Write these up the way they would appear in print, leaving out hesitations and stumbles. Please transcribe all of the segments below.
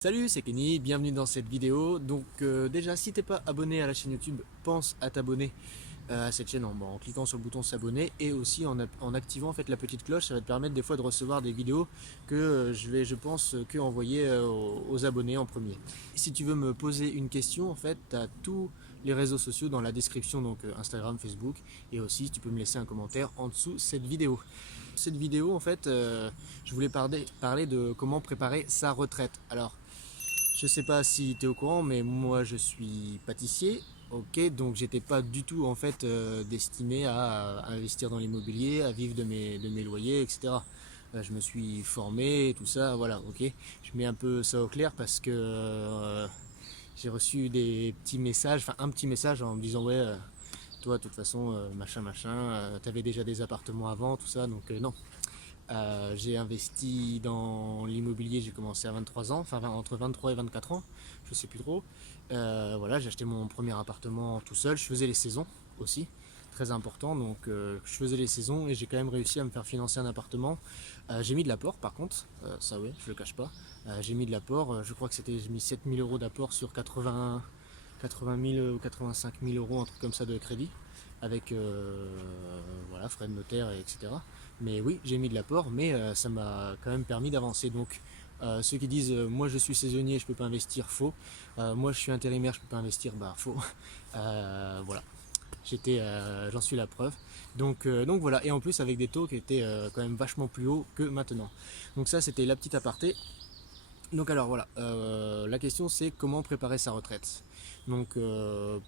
Salut, c'est Kenny, bienvenue dans cette vidéo. Donc déjà, si t'es pas abonné à la chaîne YouTube, pense à t'abonner à cette chaîne en cliquant sur le bouton s'abonner et aussi en activant en fait la petite cloche. Ça va te permettre des fois de recevoir des vidéos que je pense que envoyer aux abonnés en premier. Si tu veux me poser une question, en fait, tu as tous les réseaux sociaux dans la description, donc Instagram, Facebook, et aussi tu peux me laisser un commentaire en dessous cette vidéo. Cette vidéo, en fait, je voulais parler de comment préparer sa retraite. Alors, je sais pas si tu es au courant, mais moi je suis pâtissier. Ok, donc j'étais pas du tout en fait destiné à investir dans l'immobilier, à vivre de mes loyers, etc. Je me suis formé et tout ça, voilà, ok. Je mets un peu ça au clair parce que j'ai reçu des petits messages, enfin un petit message en me disant ouais, toi de toute façon, machin machin, t'avais déjà des appartements avant, tout ça, donc non. J'ai investi dans l'immobilier, j'ai commencé à 23 ans, enfin entre 23 et 24 ans, je sais plus trop. Voilà, j'ai acheté mon premier appartement tout seul, je faisais les saisons aussi, très important, donc je faisais les saisons et j'ai quand même réussi à me faire financer un appartement. J'ai mis de l'apport par contre, ça ouais, je le cache pas. J'ai mis de l'apport, je crois que j'ai mis 7000 euros d'apport sur 80 000 ou 85 000 euros, un truc comme ça de crédit, avec voilà, frais de notaire, etc. Mais oui, j'ai mis de l'apport, mais ça m'a quand même permis d'avancer. Donc ceux qui disent moi je suis saisonnier, je peux pas investir, faux. Moi je suis intérimaire, je peux pas investir, bah faux. Voilà, j'en suis la preuve. Donc voilà, et en plus avec des taux qui étaient quand même vachement plus hauts que maintenant. Donc ça c'était la petite aparté. Donc alors voilà, la question c'est comment préparer sa retraite. Donc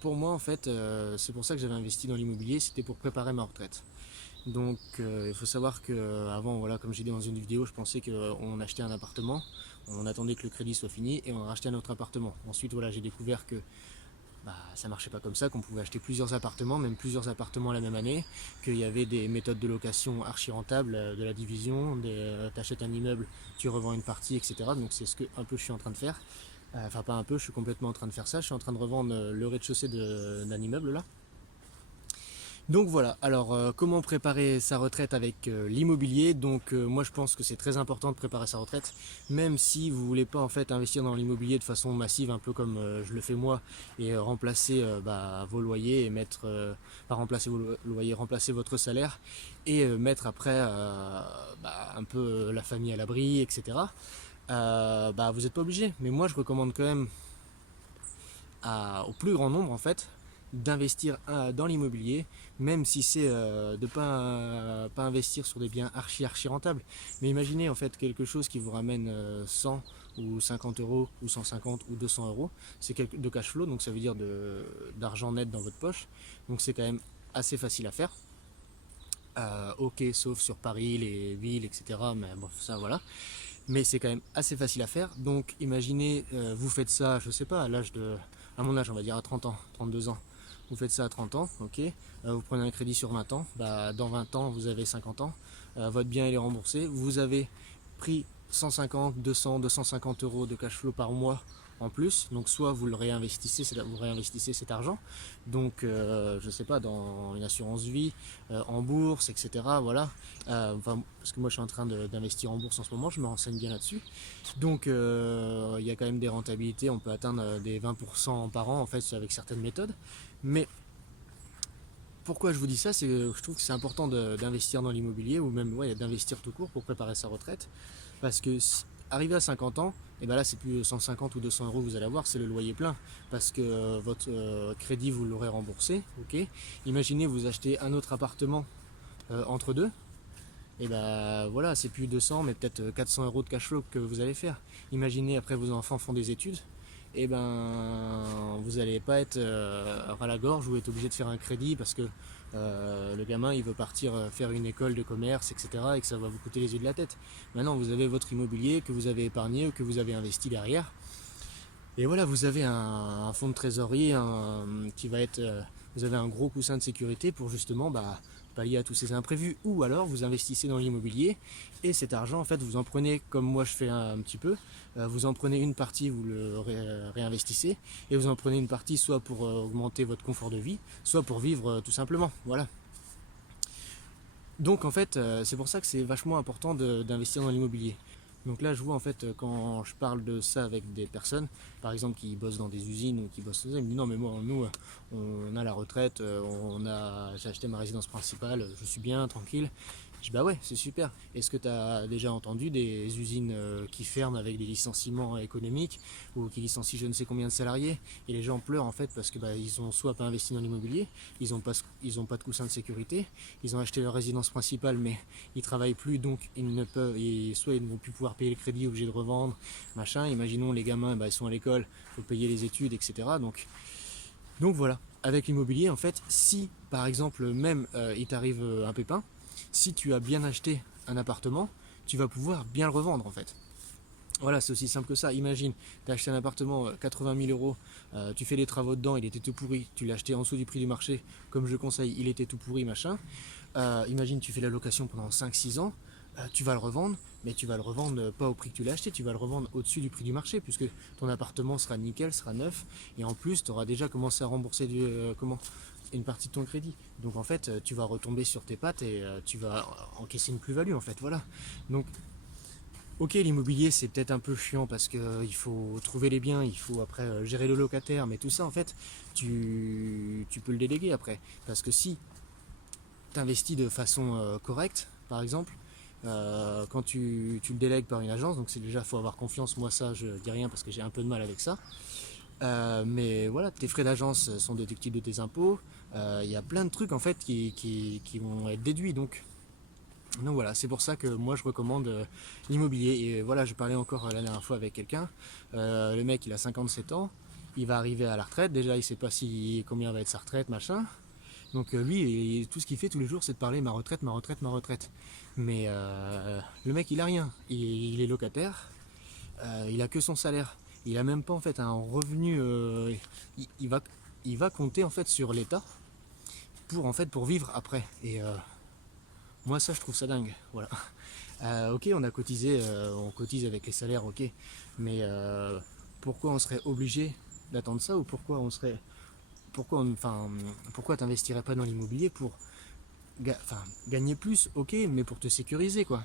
pour moi en fait, c'est pour ça que j'avais investi dans l'immobilier, c'était pour préparer ma retraite. Donc il faut savoir que avant, voilà, comme j'ai dit dans une vidéo, je pensais qu'on achetait un appartement, on attendait que le crédit soit fini et on rachetait un autre appartement. Ensuite voilà, j'ai découvert que ça marchait pas comme ça, qu'on pouvait acheter plusieurs appartements, même plusieurs appartements la même année, qu'il y avait des méthodes de location archi rentables, de la division, t'achètes un immeuble, tu revends une partie, etc. Donc c'est ce que un peu je suis en train de faire. Enfin pas un peu, je suis complètement en train de faire ça. Je suis en train de revendre le rez-de-chaussée d'un immeuble là. Donc voilà, alors comment préparer sa retraite avec l'immobilier. Donc moi je pense que c'est très important de préparer sa retraite, même si vous voulez pas en fait investir dans l'immobilier de façon massive, un peu comme je le fais moi, et remplacer vos loyers et pas remplacer vos loyers, remplacer votre salaire et mettre après un peu la famille à l'abri, etc. Vous n'êtes pas obligé, mais moi je recommande quand même au plus grand nombre en fait d'investir dans l'immobilier, même si c'est de pas investir sur des biens archi rentables. Mais imaginez en fait quelque chose qui vous ramène 100 ou 50 euros ou 150 ou 200 euros, c'est de cash flow, donc ça veut dire d'argent net dans votre poche, donc c'est quand même assez facile à faire. Ok, sauf sur Paris, les villes, etc. Mais bon, ça voilà. Mais c'est quand même assez facile à faire. Donc imaginez, vous faites ça, je sais pas, à mon âge, on va dire à 30 ans, 32 ans. Vous faites ça à 30 ans, ok. Vous prenez un crédit sur 20 ans, dans 20 ans, vous avez 50 ans. Votre bien il est remboursé. Vous avez pris 150, 200, 250 euros de cash flow par mois en plus. Donc soit vous réinvestissez cet argent. Donc je sais pas, dans une assurance vie, en bourse, etc. Voilà. Parce que moi je suis en train d'investir en bourse en ce moment, je me renseigne bien là-dessus. Donc il y a quand même des rentabilités, on peut atteindre des 20% par an en fait avec certaines méthodes. Mais pourquoi je vous dis ça, c'est que je trouve que c'est important d'investir dans l'immobilier ou même ouais, d'investir tout court pour préparer sa retraite. Parce que arrivé à 50 ans, et ben là c'est plus 150 ou 200 euros que vous allez avoir, c'est le loyer plein. Parce que votre crédit vous l'aurez remboursé. Ok. Imaginez vous achetez un autre appartement entre deux. Et ben voilà, c'est plus 200 mais peut-être 400 euros de cash flow que vous allez faire. Imaginez après vos enfants font des études, et ben vous n'allez pas être ras la gorge ou être obligé de faire un crédit parce que le gamin il veut partir faire une école de commerce, etc. et que ça va vous coûter les yeux de la tête. Maintenant vous avez votre immobilier que vous avez épargné ou que vous avez investi derrière. Et voilà, vous avez un fonds de trésorerie qui va être. Vous avez un gros coussin de sécurité pour justement pallier à tous ces imprévus. Ou alors vous investissez dans l'immobilier et cet argent, en fait, vous en prenez comme moi je fais un petit peu. Vous en prenez une partie, vous le réinvestissez et vous en prenez une partie soit pour augmenter votre confort de vie, soit pour vivre tout simplement. Voilà. Donc en fait, c'est pour ça que c'est vachement important d'investir dans l'immobilier. Donc là je vois en fait quand je parle de ça avec des personnes, par exemple qui bossent dans des usines ou qui bossent dans ça, ils me disent non mais moi nous on a la retraite, j'ai acheté ma résidence principale, je suis bien tranquille. Je dis bah ouais c'est super. Est-ce que tu as déjà entendu des usines qui ferment avec des licenciements économiques ou qui licencient je ne sais combien de salariés et les gens pleurent en fait parce que bah, ils ont soit pas investi dans l'immobilier, ils ont pas de coussin de sécurité, ils ont acheté leur résidence principale mais ils travaillent plus donc ils ne peuvent soit ils ne vont plus pouvoir payer le crédit, obligés de revendre machin. Imaginons les gamins bah, ils sont à l'école, faut payer les études etc. Donc voilà, avec l'immobilier en fait, si par exemple même il t'arrive un pépin, si tu as bien acheté un appartement, tu vas pouvoir bien le revendre en fait. Voilà, c'est aussi simple que ça. Imagine, tu as acheté un appartement 80 000 euros, tu fais les travaux dedans, il était tout pourri, tu l'as acheté en dessous du prix du marché, comme je conseille, il était tout pourri, machin. Imagine, tu fais la location pendant 5-6 ans, tu vas le revendre, mais tu vas le revendre pas au prix que tu l'as acheté, tu vas le revendre au-dessus du prix du marché, puisque ton appartement sera nickel, sera neuf, et en plus, tu auras déjà commencé à rembourser une partie de ton crédit. Donc en fait, tu vas retomber sur tes pattes et tu vas encaisser une plus-value en fait. Voilà. Donc ok, l'immobilier c'est peut-être un peu chiant parce qu'il faut trouver les biens, il faut après gérer le locataire, mais tout ça en fait, tu peux le déléguer après. Parce que si tu investis de façon correcte, par exemple, quand tu le délègues par une agence, donc c'est déjà, faut avoir confiance, moi ça je dis rien parce que j'ai un peu de mal avec ça. Mais voilà, tes frais d'agence sont déductibles de tes impôts, il y a plein de trucs en fait qui vont être déduits donc voilà, c'est pour ça que moi je recommande l'immobilier. Et voilà, je parlais encore la dernière fois avec quelqu'un. Le mec il a 57 ans, il va arriver à la retraite. Déjà il sait pas combien va être sa retraite, machin. Donc lui, tout ce qu'il fait tous les jours c'est de parler ma retraite, ma retraite, ma retraite. Mais le mec il a rien, il est locataire, il a que son salaire. Il a même pas en fait un revenu. Il, il va, il va compter en fait sur l'État pour vivre après. Et moi ça je trouve ça dingue. Voilà. Ok, on cotise avec les salaires, ok, mais pourquoi on serait obligé d'attendre ça ou pourquoi t'investirais pas dans l'immobilier pour gagner plus, ok, mais pour te sécuriser quoi.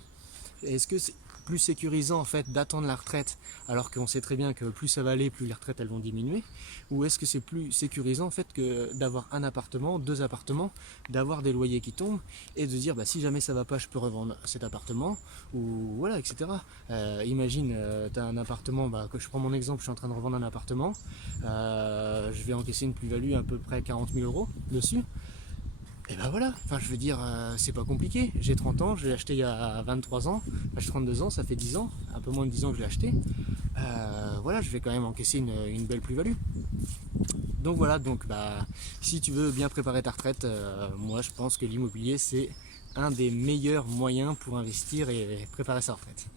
Est-ce que c'est plus sécurisant en fait d'attendre la retraite alors qu'on sait très bien que plus ça va aller, plus les retraites elles vont diminuer, ou est-ce que c'est plus sécurisant en fait que d'avoir un appartement, deux appartements, d'avoir des loyers qui tombent et de dire bah si jamais ça va pas je peux revendre cet appartement ou voilà etc. Imagine tu as un appartement, bah, que je prends mon exemple, je suis en train de revendre un appartement, je vais encaisser une plus-value à peu près 40 000 euros dessus. Et ben voilà, enfin je veux dire, c'est pas compliqué. J'ai 30 ans, je l'ai acheté il y a 23 ans, enfin, j'ai 32 ans, ça fait 10 ans, un peu moins de 10 ans que je l'ai acheté. Voilà, je vais quand même encaisser une belle plus-value. Donc voilà, donc bah si tu veux bien préparer ta retraite, moi je pense que l'immobilier c'est un des meilleurs moyens pour investir et préparer sa retraite.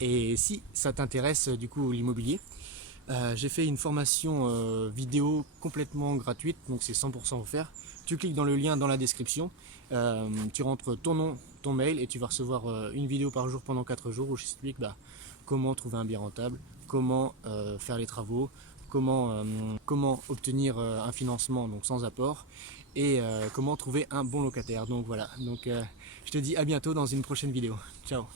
Et si ça t'intéresse du coup l'immobilier, j'ai fait une formation vidéo complètement gratuite, donc c'est 100% offert. Tu cliques dans le lien dans la description, tu rentres ton nom, ton mail et tu vas recevoir une vidéo par jour pendant 4 jours où j'explique comment trouver un bien rentable, comment faire les travaux, comment obtenir un financement donc sans apport et comment trouver un bon locataire. Donc voilà, donc je te dis à bientôt dans une prochaine vidéo. Ciao.